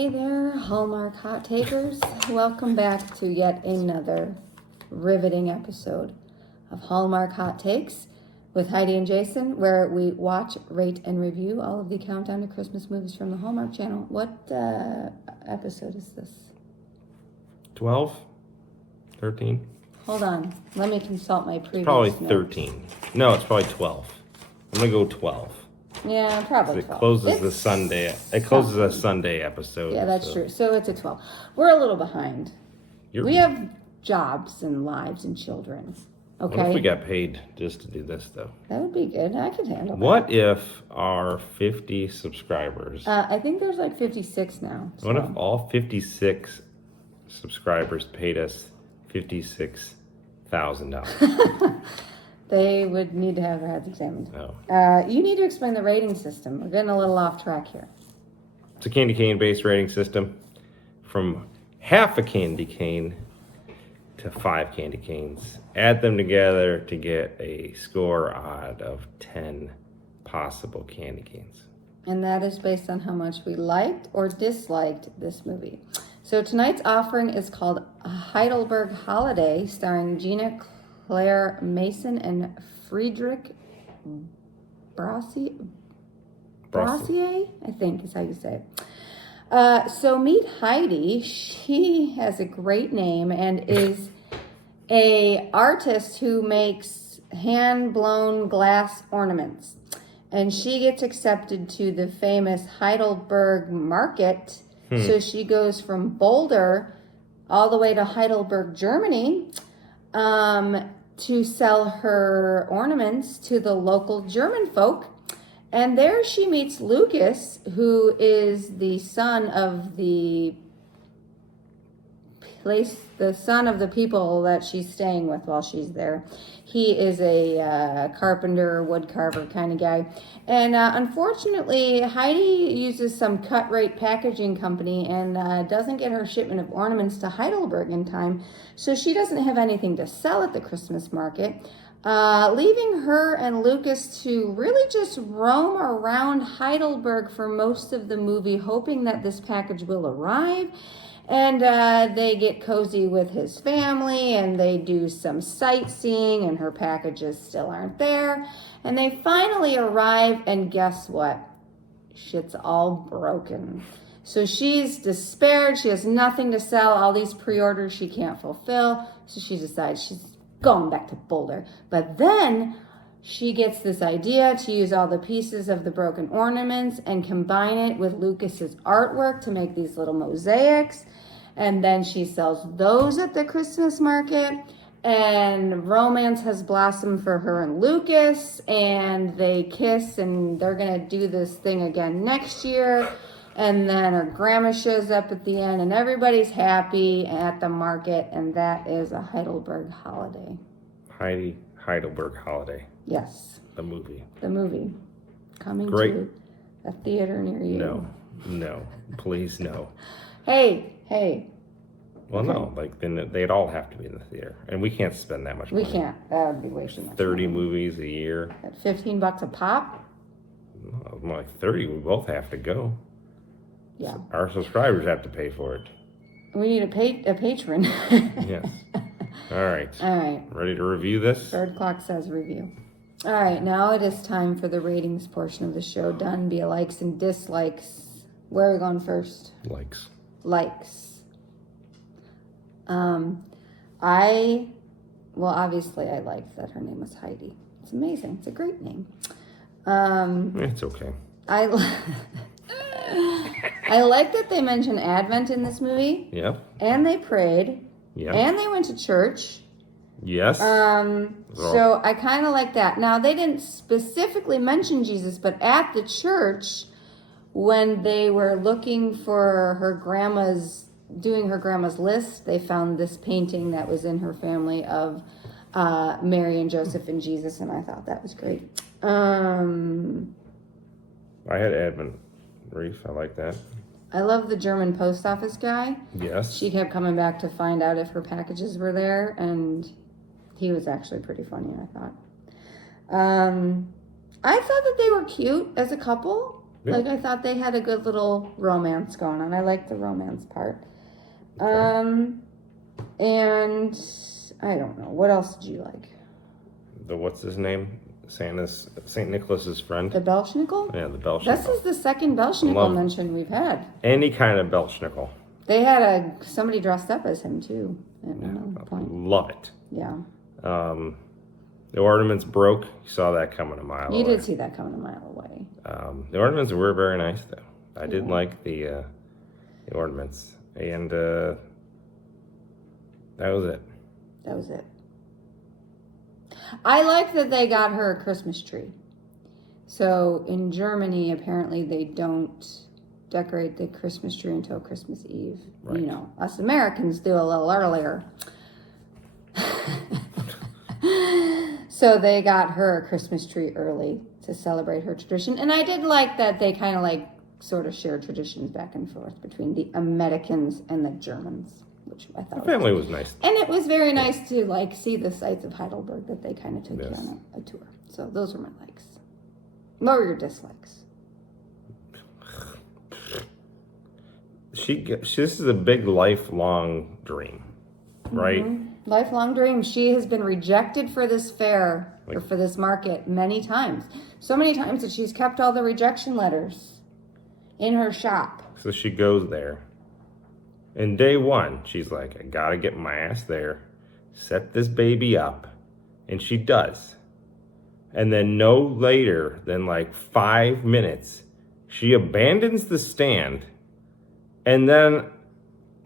Hey there, Hallmark hot takers. Welcome back to yet another riveting episode of Hallmark Hot Takes with Heidi and Jason, where we watch, rate, and review all of the countdown to Christmas movies from the Hallmark Channel. What episode is this? 12? 13? Hold on. Let me consult my previous Probably notes. 13. No, it's probably 12. I'm going to go 12. Yeah, probably It 12. closes the Sunday. It closes a Sunday episode. Yeah, that's true. So it's a 12. We're a little behind. We have jobs and lives and children. Okay. What if we got paid just to do this, though? That would be good. I could handle that. What if our 50 subscribers... I think there's like 56 now. What if all 56 subscribers paid us $56,000? They would need to have their heads examined. Oh. You need to explain the rating system. We're getting a little off track here. It's a candy cane based rating system from half a candy cane to 5 candy canes. Add them together to get a score odd of 10 possible candy canes. And that is based on how much we liked or disliked this movie. So tonight's offering is called A Heidelberg Holiday, starring Ginna, Claire Mason, and Frederic Brossier, I think is how you say it. So meet Heidi. She has a great name and is a artist who makes hand-blown glass ornaments. And she gets accepted to the famous Heidelberg market. So she goes from Boulder all the way to Heidelberg, Germany, to sell her ornaments to the local German folk. And there she meets Lucas, who is the son of the people that she's staying with while she's there. He is a carpenter, woodcarver kind of guy. And unfortunately, Heidi uses some cut-rate packaging company and doesn't get her shipment of ornaments to Heidelberg in time. So she doesn't have anything to sell at the Christmas market, leaving her and Lucas to really just roam around Heidelberg for most of the movie, hoping that this package will arrive. And they get cozy with his family, and they do some sightseeing, and her packages still aren't there. And they finally arrive, and guess what? Shit's all broken. So she's despaired. She has nothing to sell. All these pre-orders she can't fulfill. So she decides she's going back to Boulder. But then she gets this idea to use all the pieces of the broken ornaments and combine it with Lucas's artwork to make these little mosaics. And then she sells those at the Christmas market. And romance has blossomed for her and Lucas. And they kiss, and they're going to do this thing again next year. And then her grandma shows up at the end, and everybody's happy at the market. And that is A Heidelberg Holiday. Heidelberg Holiday. Yes. The movie. The movie. Coming Great. to a theater near you. No. Please, no. Hey. Well, Okay. no. Then they'd all have to be in the theater. And we can't spend that much money. We can't. That would be way too much. 30 movies a year. At $15 a pop? No, more like 30. We both have to go. Yeah. Our subscribers have to pay for it. We need a patron. Yes. All right. All right. Ready to review this? Bird clock says review. All right. Now it is time for the ratings portion of the show. Done via likes and dislikes. Where are we going first? Likes. Obviously I liked that her name was Heidi. It's amazing. It's a great name. It's okay. I like that they mention Advent in this movie. Yep. And they prayed. Yep. And they went to church. Yes. So I kind of like that. Now, they didn't specifically mention Jesus, but at the church, when they were looking for doing her grandma's list, they found this painting that was in her family of Mary and Joseph and Jesus, and I thought that was great. I had Advent wreath. I like that. I love the German post office guy. Yes. She kept coming back to find out if her packages were there, and he was actually pretty funny, I thought. I thought that they were cute as a couple. Yeah. Like, I thought they had a good little romance going on. I liked the romance part. Okay. And I don't know. What else did you like? What's his name? St. Nicholas's friend. The Belschnickel? Yeah, the Belschnickel. This is the second Belschnickel mention we've had. Any kind of Belschnickel. They had somebody dressed up as him, too, at one point. Love it. Yeah. The ornaments broke. You saw that coming a mile away. You did see that coming a mile away. The ornaments were very nice, though. I did like the ornaments. And that was it. That was it. I like that they got her a Christmas tree. So in Germany, apparently they don't decorate the Christmas tree until Christmas Eve. Right. You know, us Americans do a little earlier. So they got her a Christmas tree early to celebrate her tradition. And I did like that they kind of like sort of shared traditions back and forth between the Americans and the Germans, which I thought The family was nice. And it was very nice to like see the sights of Heidelberg that they kind of took Yes. you on a tour. So those were my likes. What were your dislikes? This is a big lifelong dream, right? Mm-hmm. Lifelong dream. She has been rejected for this fair or for this market many times. So many times that she's kept all the rejection letters in her shop. So she goes there. And day one, she's like, I gotta get my ass there, set this baby up. And she does. And then no later than like 5 minutes, she abandons the stand. And then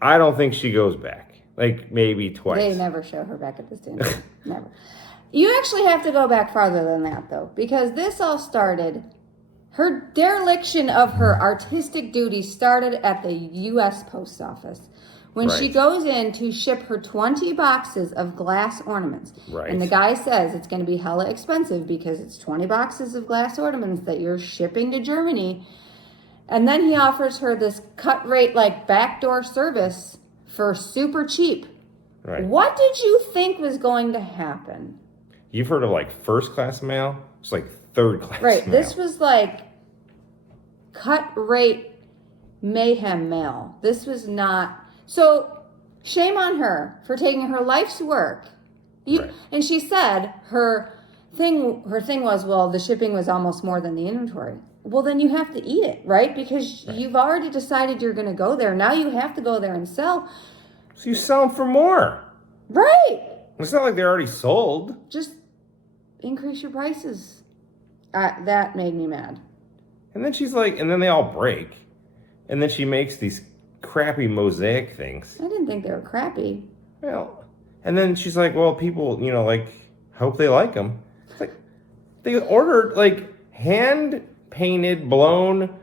I don't think she goes back. Like maybe twice. They never show her back at the stand. Never. You actually have to go back farther than that, though, because this all started. Her dereliction of her artistic duty started at the U.S. Post Office when she Right. goes in to ship her 20 boxes of glass ornaments. Right. And the guy says it's going to be hella expensive because it's 20 boxes of glass ornaments that you're shipping to Germany. And then he offers her this cut rate, like backdoor service for super cheap. Right. What did you think was going to happen? You've heard of like first class mail? It's like third class Right. mail. This was like cut rate mayhem mail. This was not. So shame on her for taking her life's work. Right. And she said her thing was, well, the shipping was almost more than the inventory. Well, then you have to eat it, right? Because you've already decided you're going to go there. Now you have to go there and sell. So you sell them for more. Right. It's not like they're already sold. Just increase your prices. That made me mad. And then she's like, and then they all break. And then she makes these crappy mosaic things. I didn't think they were crappy. Well, and then she's like, well, people, like, hope they like them. It's like, they ordered, like, hand-painted, blown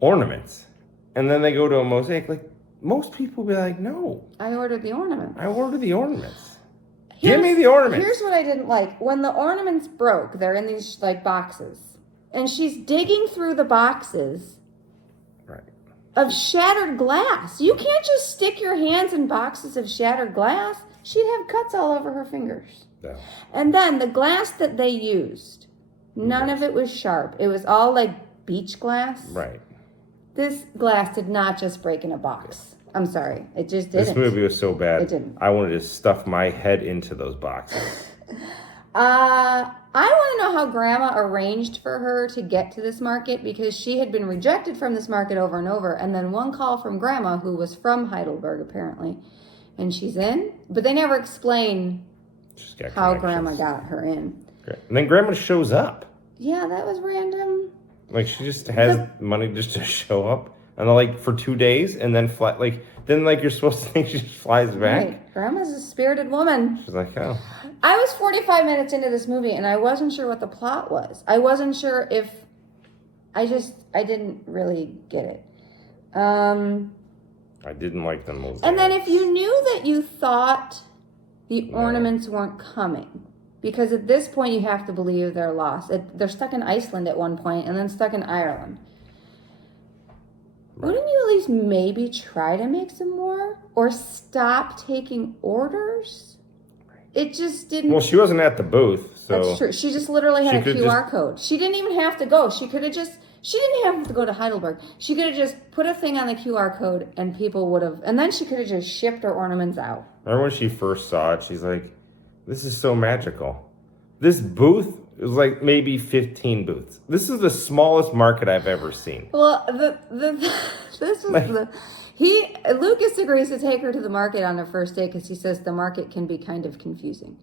ornaments. And then they go to a mosaic. Like, most people be like, no. I ordered the ornament. I ordered the ornaments. Give me the ornaments. Here's what I didn't like. When the ornaments broke, they're in these, like, boxes. And she's digging through the boxes Right. of shattered glass. You can't just stick your hands in boxes of shattered glass. She'd have cuts all over her fingers. No. And then the glass that they used, none of it was sharp. It was all like beach glass. Right. This glass did not just break in a box. I'm sorry. It just didn't. This movie was so bad. It didn't. I wanted to stuff my head into those boxes. I want to know how Grandma arranged for her to get to this market, because she had been rejected from this market over and over. And then one call from Grandma, who was from Heidelberg apparently, and she's in. But they never explain She's got how connections. Grandma got her in. Great. And then Grandma shows up. Yeah, that was random. Like, she just has money just to show up. And like for 2 days and then fly, then you're supposed to think she just flies back. Right. Grandma's a spirited woman. She's like, oh. I was 45 minutes into this movie and I wasn't sure what the plot was. I wasn't sure if I didn't really get it. I didn't like them. And then if you knew that you thought the ornaments weren't coming, because at this point you have to believe they're lost. They're stuck in Iceland at one point and then stuck in Ireland. Wouldn't you at least maybe try to make some more? Or stop taking orders? It just didn't... Well, she wasn't at the booth, so... That's true. She just literally had a QR code. She didn't even have to go. She could have just She didn't have to go to Heidelberg. She could have just put a thing on the QR code and people would have, and then she could have just shipped her ornaments out. Remember when she first saw it, she's like, this is so magical. This booth is like maybe 15 booths. This is the smallest market I've ever seen. Well, Lucas agrees to take her to the market on their first day because he says the market can be kind of confusing.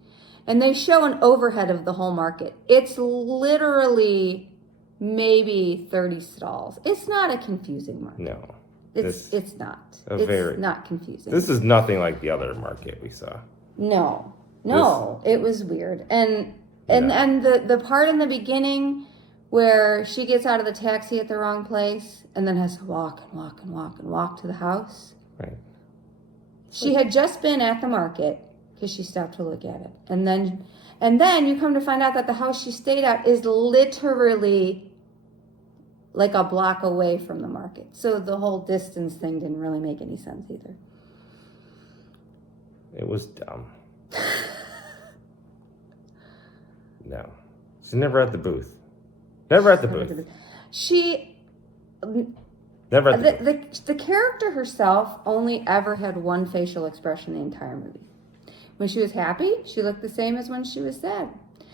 And they show an overhead of the whole market. It's literally maybe 30 stalls. It's not a confusing market. No. It's not. It's not confusing. This is nothing like the other market we saw. No, it was weird. And the part in the beginning where she gets out of the taxi at the wrong place and then has to walk to the house. Right. She had just been at the market because she stopped to look at it. And then you come to find out that the house she stayed at is literally like a block away from the market. So the whole distance thing didn't really make any sense either. It was dumb. No. She's never at the booth. Never at the booth. Never at the booth. The character herself only ever had one facial expression the entire movie. When she was happy, she looked the same as when she was sad.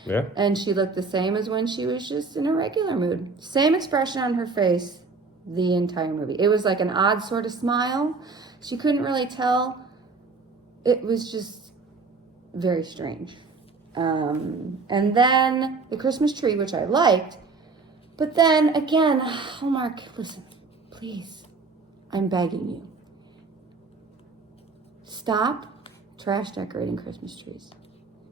Yeah. And she looked the same as when she was just in a regular mood. Same expression on her face the entire movie. It was like an odd sort of smile. She couldn't really tell. It was just very strange. And then the Christmas tree, which I liked. But then again, Hallmark, listen, please, I'm begging you. Stop trash decorating Christmas trees.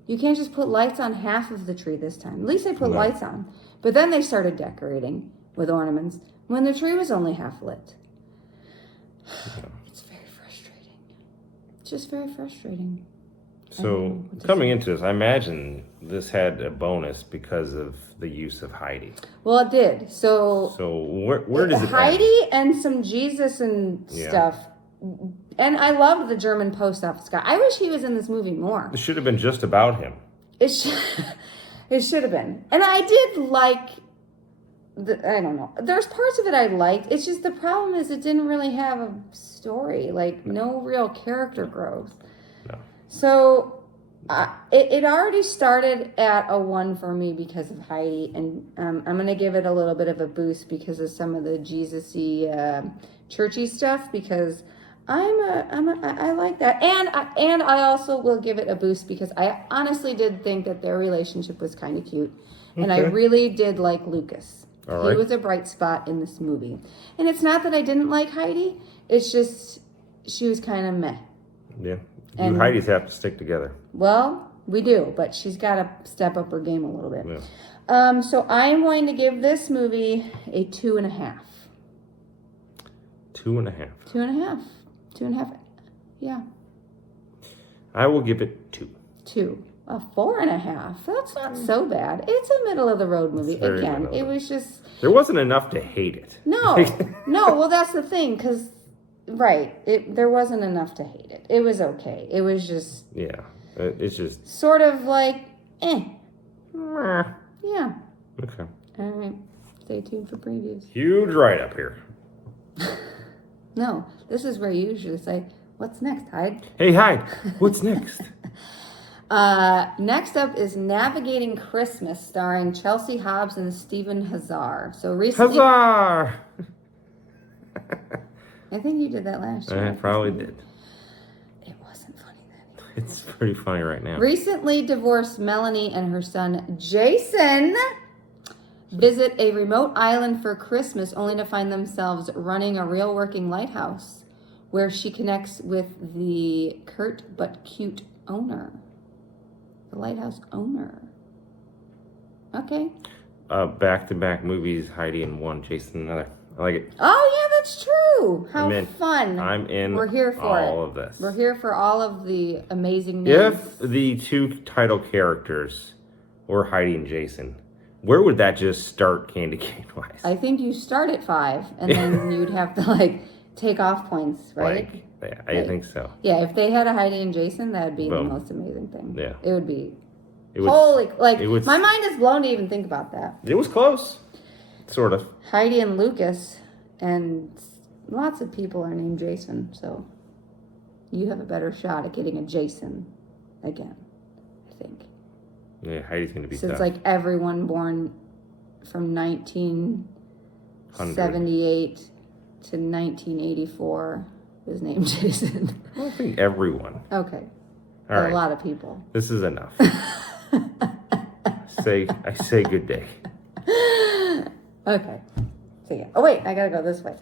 You can't just put lights on half of the tree this time. At least they put lights on. But then they started decorating with ornaments when the tree was only half lit. It's very frustrating. It's just very frustrating. So coming into this, I imagine this had a bonus because of the use of Heidi. Well, it did. So where does it Heidi end? and some Jesus and stuff. And I loved the German post office guy. I wish he was in this movie more. It should have been just about him. It should have been. And I did like, I don't know. There's parts of it I liked. It's just the problem is it didn't really have a story. Like, no real character growth. No. So it already started at a 1 for me because of Heidi. And I'm going to give it a little bit of a boost because of some of the Jesus-y, churchy stuff because I like that, and I also will give it a boost because I honestly did think that their relationship was kind of cute, and I really did like Lucas. He was a bright spot in this movie, and it's not that I didn't like Heidi; it's just she was kind of meh. Yeah, you Heidis have to stick together. Well, we do, but she's got to step up her game a little bit. Yeah. So I'm going to give this movie a 2.5. 2.5. 2.5. 2.5. Yeah. I will give it 2. 2. A 4.5. That's not so bad. It's a middle of the road movie. Again, it was just. There wasn't enough to hate it. No. Well, that's the thing, because there wasn't enough to hate it. It was okay. It was just. Yeah. It's just. Sort of like, Yeah. Okay. All right. Stay tuned for previews. Huge write up here. No, this is where you usually say, "What's next, Hyde?" Hey, Hyde, what's next? Next up is Navigating Christmas, starring Chelsea Hobbs and Stephen Hazar. So recently, Hazar. I think you did that last year. I probably did. It wasn't funny then. It's pretty funny right now. Recently divorced Melanie and her son Jason visit a remote island for Christmas only to find themselves running a real working lighthouse where she connects with the curt but cute owner. The lighthouse owner. Okay. Back-to-back movies, Heidi in one, Jason in another. I like it. Oh, yeah, that's true. How fun. I'm in. We're here for all of this. We're here for all of the amazing names. If the two title characters were Heidi and Jason, where would that just start candy cane wise? I think you start at 5, and then you'd have to take off points, right? I think so. Yeah, if they had a Heidi and Jason, that'd be the most amazing thing. Yeah, it would be. My mind is blown to even think about that. It was close. Sort of. Heidi and Lucas, and lots of people are named Jason, so you have a better shot at getting a Jason again, I think. Yeah, Heidi's going to be So tough. it's like everyone born from 1978 to 1984 is named Jason. I don't think everyone. Okay. All right. A lot of people. This is enough. I say good day. Okay. So yeah. Oh wait, I gotta go this way.